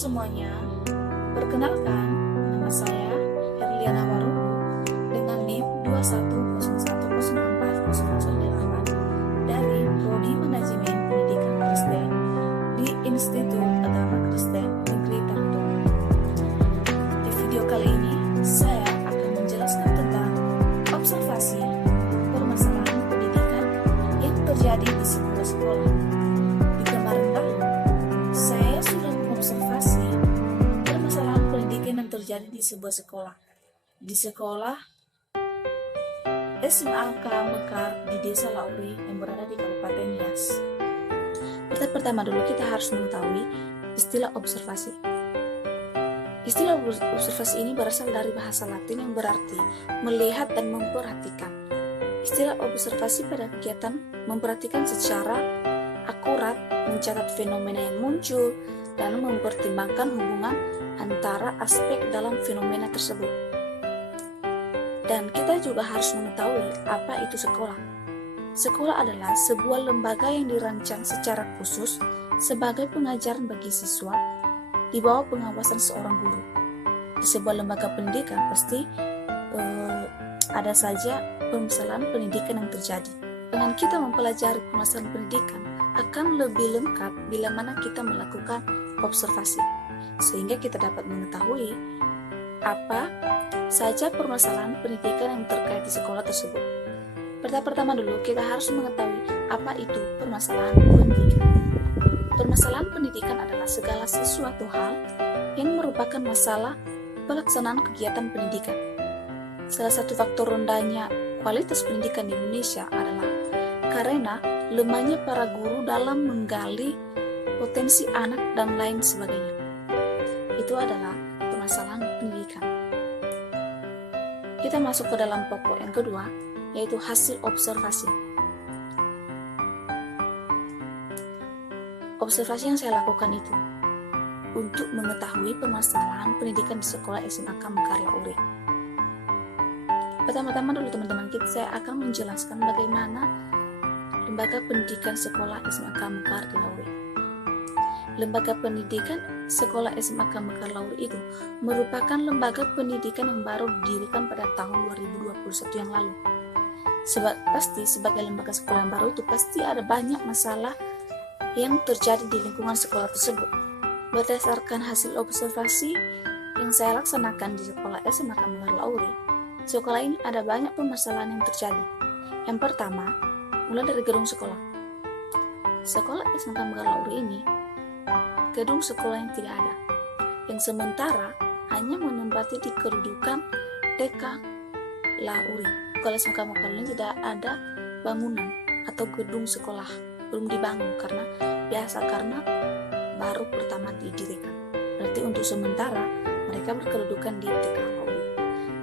semuanya, perkenalkan nama saya Herliana Warudu dengan NIM 21010408 dari Prodi Manajemen Pendidikan Kristen di Institut Agama Kristen Negeri Tartung. Di video kali ini, saya akan menjelaskan tentang observasi permasalahan pendidikan yang terjadi di sebuah sekolah. Di kemarin lalu, saya sudah mengobservasi permasalahan pendidikan yang terjadi di sebuah sekolah. Di sekolah SMAK Mekar di Desa Lauri yang berada di Kabupaten Nias. Pertama dulu kita harus mengetahui istilah observasi. Istilah observasi ini berasal dari bahasa Latin yang berarti melihat dan memperhatikan. Istilah observasi pada kegiatan memperhatikan secara akurat, mencatat fenomena yang muncul, dan mempertimbangkan hubungan antara aspek dalam fenomena tersebut. Dan kita juga harus mengetahui apa itu sekolah. Sekolah adalah sebuah lembaga yang dirancang secara khusus sebagai pengajaran bagi siswa di bawah pengawasan seorang guru. Di sebuah lembaga pendidikan pasti ada saja permasalahan pendidikan yang terjadi. Dengan kita mempelajari permasalahan pendidikan akan lebih lengkap bila mana kita melakukan observasi, sehingga kita dapat mengetahui apa saja permasalahan pendidikan yang terkait di sekolah tersebut. Pertama dulu kita harus mengetahui apa itu permasalahan pendidikan. Permasalahan pendidikan adalah segala sesuatu hal yang merupakan masalah pelaksanaan kegiatan pendidikan. Salah satu faktor rendahnya kualitas pendidikan di Indonesia adalah karena lemahnya para guru dalam menggali potensi anak dan lain sebagainya. Itu adalah permasalahan pendidikan. Kita masuk ke dalam pokok yang kedua, yaitu hasil observasi. Observasi yang saya lakukan itu untuk mengetahui permasalahan pendidikan di sekolah SMAK Mekar Lauri. Pertama-tama dulu teman-teman, saya akan menjelaskan bagaimana lembaga pendidikan sekolah SMAK Mekar di Lauri. Lembaga pendidikan sekolah SMAK Mekar Lauri itu merupakan lembaga pendidikan yang baru didirikan pada tahun 2021 yang lalu. Pasti sebagai lembaga sekolah yang baru itu pasti ada banyak masalah yang terjadi di lingkungan sekolah tersebut. Berdasarkan hasil observasi yang saya laksanakan di sekolah SMAK Mekar Lauri, sekolah ini ada banyak permasalahan yang terjadi. Yang pertama, mulai dari gedung sekolah. Sekolah SMAK Mekar Lauri ini gedung sekolah yang tidak ada, yang sementara hanya menempati di kedudukan TK Lauri. Sekolah SMAK Mekar Lauri tidak ada bangunan atau gedung sekolah, belum dibangun karena baru pertama didirikan. Berarti untuk sementara mereka berkedudukan di TK Lauri.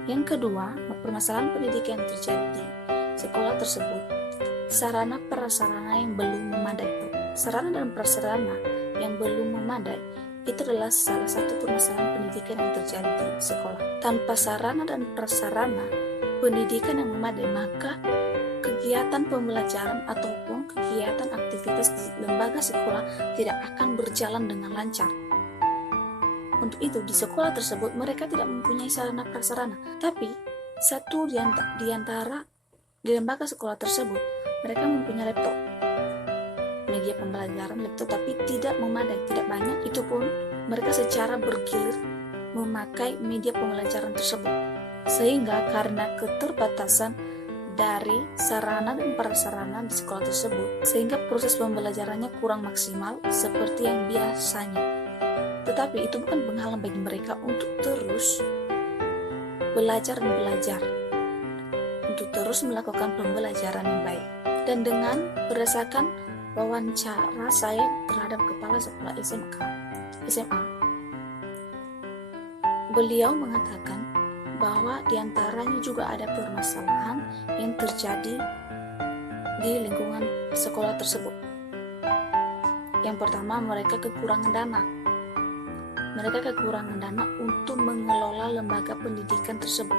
Yang kedua, permasalahan pendidikan yang terjadi di sekolah tersebut, sarana prasarana yang belum memadai. Sarana dan prasarana yang belum memadai itu adalah salah satu permasalahan pendidikan yang terjadi di sekolah. Tanpa sarana dan prasarana pendidikan yang memadai, maka kegiatan pembelajaran ataupun kegiatan aktivitas di lembaga sekolah tidak akan berjalan dengan lancar. Untuk itu, di sekolah tersebut mereka tidak mempunyai sarana prasarana, tapi satu di antara di lembaga sekolah tersebut mereka mempunyai laptop, media pembelajaran laptop, tapi tidak memadai, tidak banyak. Itu pun mereka secara bergilir memakai media pembelajaran tersebut, sehingga karena keterbatasan dari sarana dan prasarana di sekolah tersebut, sehingga proses pembelajarannya kurang maksimal seperti yang biasanya. Tetapi itu bukan penghalang bagi mereka untuk terus belajar dan belajar, untuk terus melakukan pembelajaran yang baik. Dan dengan berdasarkan wawancara saya terhadap kepala sekolah SMA, beliau mengatakan bahwa diantaranya juga ada permasalahan yang terjadi di lingkungan sekolah tersebut. Yang pertama, mereka kekurangan dana. Mereka kekurangan dana untuk mengelola lembaga pendidikan tersebut,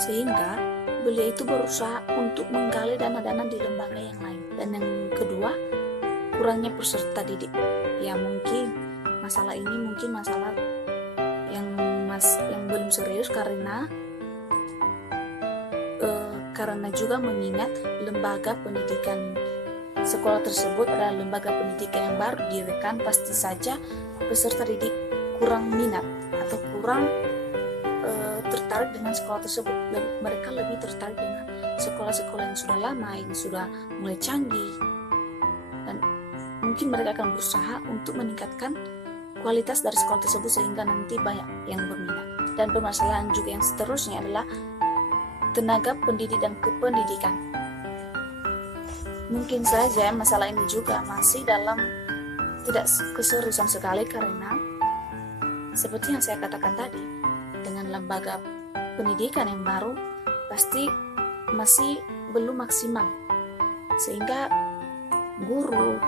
sehingga beliau itu berusaha untuk menggali dana-dana di lembaga yang lain. Dan yang kedua, kurangnya peserta didik. Ya mungkin masalah ini mungkin masalah yang belum serius karena juga mengingat lembaga pendidikan sekolah tersebut adalah lembaga pendidikan yang baru didirikan, pasti saja peserta didik kurang minat atau kurang tertarik dengan sekolah tersebut. Mereka lebih tertarik dengan sekolah-sekolah yang sudah lama, yang sudah mulai canggih, dan mungkin mereka akan berusaha untuk meningkatkan kualitas dari sekolah tersebut sehingga nanti banyak yang berminat. Dan permasalahan juga yang seterusnya adalah tenaga pendidik dan kependidikan. Mungkin saja masalah ini juga masih dalam tidak keseriusan sekali karena seperti yang saya katakan tadi, dengan lembaga pendidikan yang baru pasti masih belum maksimal, sehingga guru,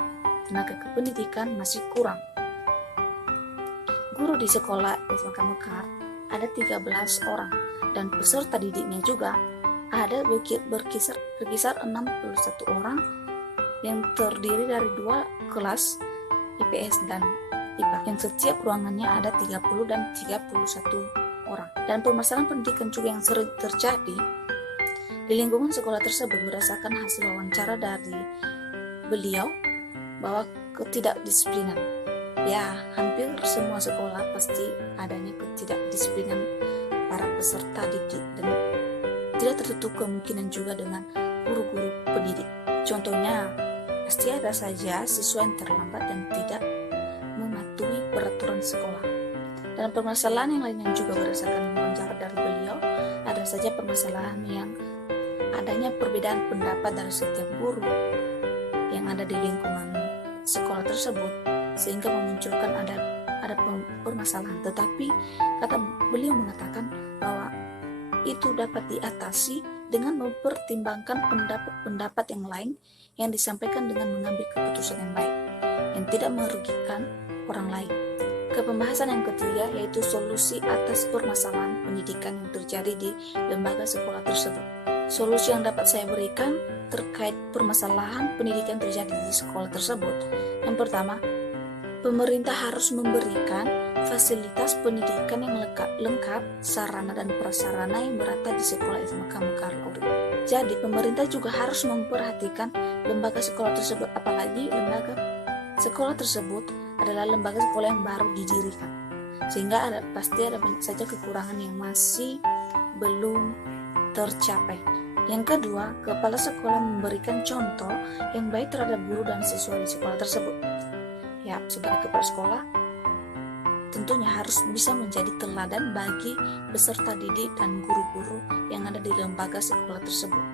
tenaga kependidikan masih kurang. Guru di sekolah SMK Mekar ada 13 orang dan peserta didiknya juga ada berkisar 61 orang yang terdiri dari 2 kelas IPS dan IPA yang setiap ruangannya ada 30 dan 31 orang. Dan permasalahan pendidikan juga yang sering terjadi di lingkungan sekolah tersebut berdasarkan hasil wawancara dari beliau bahwa ketidakdisiplinan. Ya, hampir semua sekolah pasti adanya ketidakdisiplinan para peserta didik dan tidak tertutup kemungkinan juga dengan guru-guru pendidik. Contohnya, pasti ada saja siswa yang terlambat dan tidak mematuhi peraturan sekolah. Dan permasalahan yang lain yang juga berdasarkan wawancara dari beliau, ada saja permasalahan yang adanya perbedaan pendapat dari setiap guru yang ada di lingkungan sekolah tersebut, sehingga memunculkan ada permasalahan. Tetapi kata beliau mengatakan bahwa itu dapat diatasi dengan mempertimbangkan pendapat-pendapat yang lain yang disampaikan dengan mengambil keputusan yang baik yang tidak merugikan orang lain. Ke pembahasan yang ketiga, yaitu solusi atas permasalahan pendidikan yang terjadi di lembaga sekolah tersebut. Solusi yang dapat saya berikan terkait permasalahan pendidikan terjadi di sekolah tersebut. Yang pertama, pemerintah harus memberikan fasilitas pendidikan yang lengkap, sarana dan prasarana yang merata di sekolah SMK Mekar Urip. Jadi, pemerintah juga harus memperhatikan lembaga sekolah tersebut, apalagi lembaga sekolah tersebut adalah lembaga sekolah yang baru didirikan, sehingga pasti ada banyak saja kekurangan yang masih belum tercapai. Yang kedua, kepala sekolah memberikan contoh yang baik terhadap guru dan siswa di sekolah tersebut. Ya, sebagai kepala sekolah tentunya harus bisa menjadi teladan bagi peserta didik dan guru-guru yang ada di lembaga sekolah tersebut.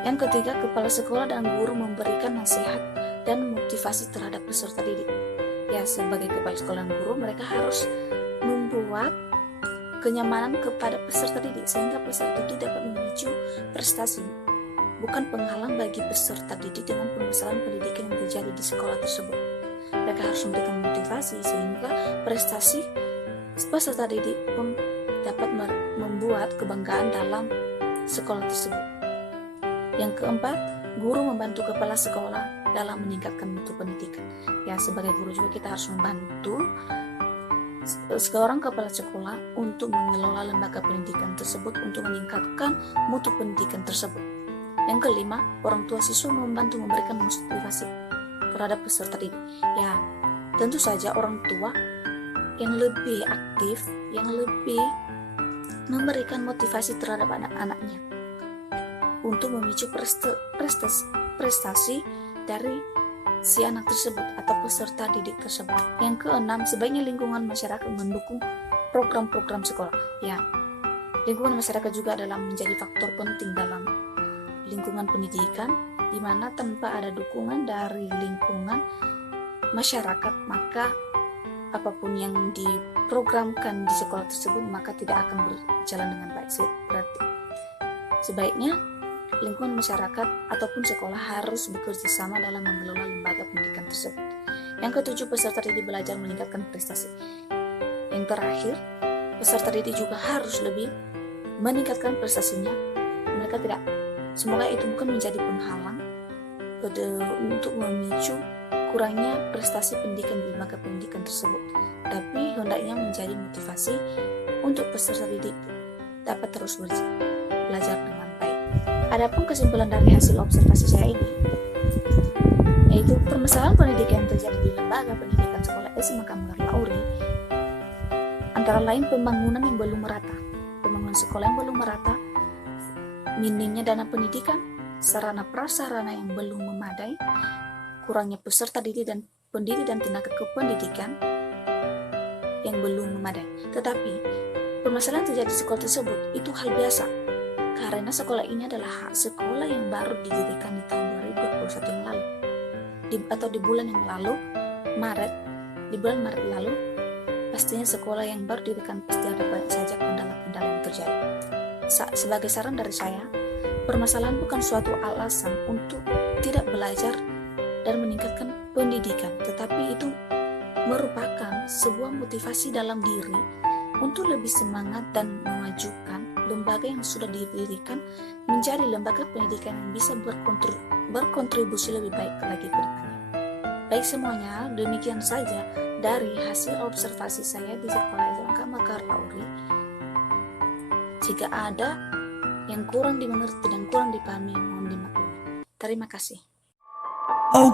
Yang ketiga, kepala sekolah dan guru memberikan nasihat dan motivasi terhadap peserta didik. Ya, sebagai kepala sekolah dan guru, mereka harus membuat kenyamanan kepada peserta didik sehingga peserta didik dapat memicu prestasi, bukan penghalang bagi peserta didik dengan permasalahan pendidikan yang terjadi di sekolah tersebut. Mereka harus memberikan motivasi sehingga prestasi peserta didik pun dapat membuat kebanggaan dalam sekolah tersebut. Yang keempat, guru membantu kepala sekolah dalam meningkatkan mutu pendidikan. Ya, sebagai guru juga kita harus membantu seorang kepala sekolah untuk mengelola lembaga pendidikan tersebut untuk meningkatkan mutu pendidikan tersebut. Yang kelima, orang tua siswa membantu memberikan motivasi terhadap peserta didik. Ya, tentu saja orang tua yang lebih aktif, yang lebih memberikan motivasi terhadap anak-anaknya untuk memicu prestasi dari si anak tersebut atau peserta didik tersebut. Yang keenam, sebaiknya lingkungan masyarakat mendukung program-program sekolah. Ya, lingkungan masyarakat juga adalah menjadi faktor penting dalam lingkungan pendidikan, di mana tanpa ada dukungan dari lingkungan masyarakat, maka apapun yang diprogramkan di sekolah tersebut maka tidak akan berjalan dengan baik. Berarti sebaiknya lingkungan masyarakat ataupun sekolah harus bekerja sama dalam mengelola lembaga pendidikan tersebut. Yang ketujuh, peserta didik belajar meningkatkan prestasi. Yang terakhir, peserta didik juga harus lebih meningkatkan prestasinya. Semoga itu bukan menjadi penghalang untuk memicu kurangnya prestasi pendidikan di lembaga pendidikan tersebut, tapi hendaknya menjadi motivasi untuk peserta didik dapat terus belajar dengan baik. Adapun kesimpulan dari hasil observasi saya ini, yaitu permasalahan pendidikan yang terjadi di lembaga pendidikan sekolah SMA Kamangkar Lauri antara lain pembangunan yang belum merata, pembangunan sekolah yang belum merata, minimnya dana pendidikan, sarana prasarana yang belum memadai, kurangnya peserta didik dan pendidik dan tenaga kependidikan yang belum memadai. Tetapi permasalahan terjadi di sekolah tersebut itu hal biasa, karena sekolah ini adalah sekolah yang baru didirikan di tahun 2021 yang lalu, atau di bulan yang lalu, di bulan Maret lalu. Pastinya sekolah yang baru didirikan pasti ada banyak saja kendala-kendala yang terjadi. Sebagai saran dari saya, permasalahan bukan suatu alasan untuk tidak belajar dan meningkatkan pendidikan, tetapi itu merupakan sebuah motivasi dalam diri untuk lebih semangat dan memajukan lembaga yang sudah didirikan menjadi lembaga pendidikan yang bisa berkontribusi lebih baik lagi ke depannya. Baik semuanya, demikian saja dari hasil observasi saya di sekolah SMA Kamangkar Lauri. Jika ada yang kurang dimengerti dan kurang dipahami, mohon dimaklumi. Terima kasih. Oh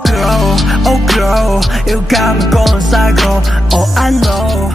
girl, you got me going psycho. Oh I know.